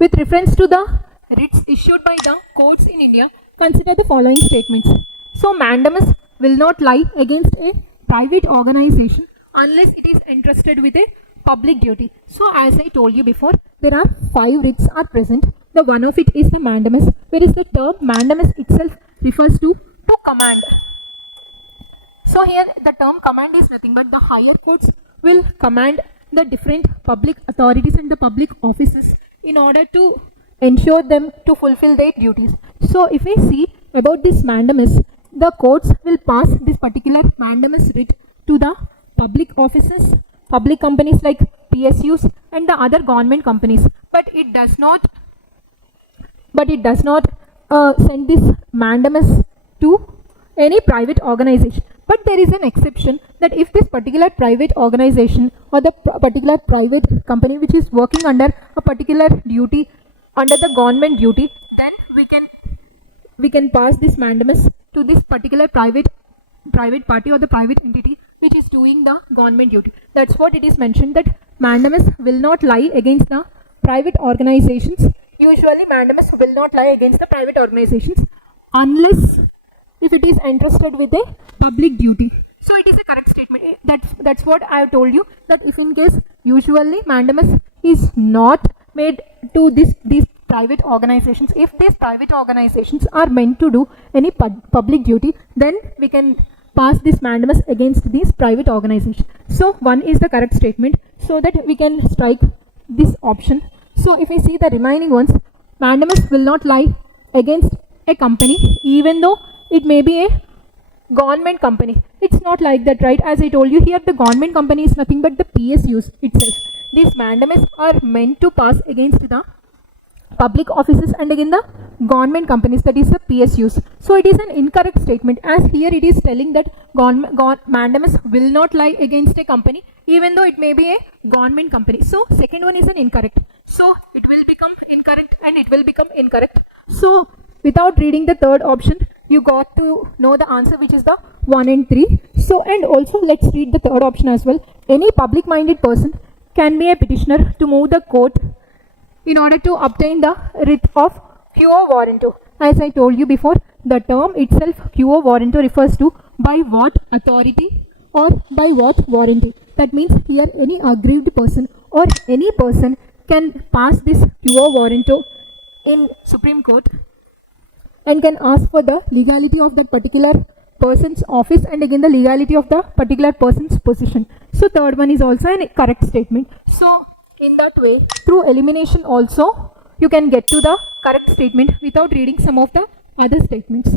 With reference to the writs issued by the courts in India, consider the following statements. So, mandamus will not lie against a private organization unless it is entrusted with a public duty. So, as I told you before, there are 5 writs are present. The one of it is the mandamus, whereas the term mandamus itself refers to command. So, here the term command is nothing but the higher courts will command the different public authorities and the public offices in order to ensure them to fulfill their duties. So, if we see about this mandamus, the courts will pass this particular mandamus writ to the public offices, public companies like PSUs and the other government companies, but it does not send this mandamus to any private organization. But there is an exception that if this particular private organization or the particular private company which is working under a particular duty, under the government duty, then we can pass this mandamus to this particular private party or the private entity which is doing the government duty. That's what it is mentioned, that mandamus will not lie against the private organizations. Usually mandamus will not lie against the private organizations unless if it is entrusted with a public duty. So it is a correct statement. That's what I have told you, that if in case usually mandamus is not made to these private organizations, if these private organizations are meant to do any public duty, then we can pass this mandamus against these private organizations. So 1 is the correct statement, so that we can strike this option. So if we see the remaining ones, mandamus will not lie against a company even though it may be a government company. It's not like that, right? As I told you, here the government company is nothing but the PSUs itself. These mandamus are meant to pass against the public offices and again the government companies, that is the PSUs. So it is an incorrect statement, as here it is telling that mandamus will not lie against a company even though it may be a government company. So second one is an incorrect. So it will become incorrect and it will become incorrect. So without reading the third option, you got to know the answer, which is the 1 and 3. So, and also let's read the third option as well. Any public minded person can be a petitioner to move the court in order to obtain the writ of quo warranto. As I told you before, the term itself quo warranto refers to by what authority or by what warranty. That means here any aggrieved person or any person can pass this quo warranto in Supreme Court and can ask for the legality of that particular person's office and again the legality of the particular person's position. So third one is also a correct statement. So in that way, through elimination also, you can get to the correct statement without reading some of the other statements.